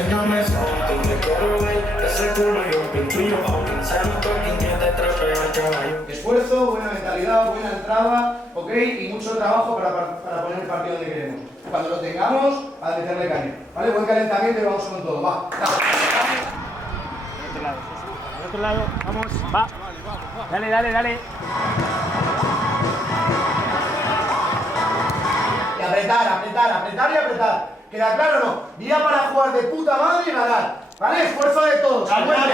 enséñame something, te quiero ver, ese culo y un pintillo, fucking, se nota quien te trapea al caballo. Esfuerzo, buena mentalidad, buena entrada, ok, y mucho trabajo para poner el partido donde queremos. Cuando lo tengamos, a meterle caña, ¿vale? Buen calentamiento y vamos con todo, va. Al otro lado, vamos, va. Dale, dale, dale. Y apretar, apretar, apretar y apretar. ¿Queda claro o no? Día para jugar de puta madre y ganar, ¿vale? Esfuerzo de todos. ¡A muerte!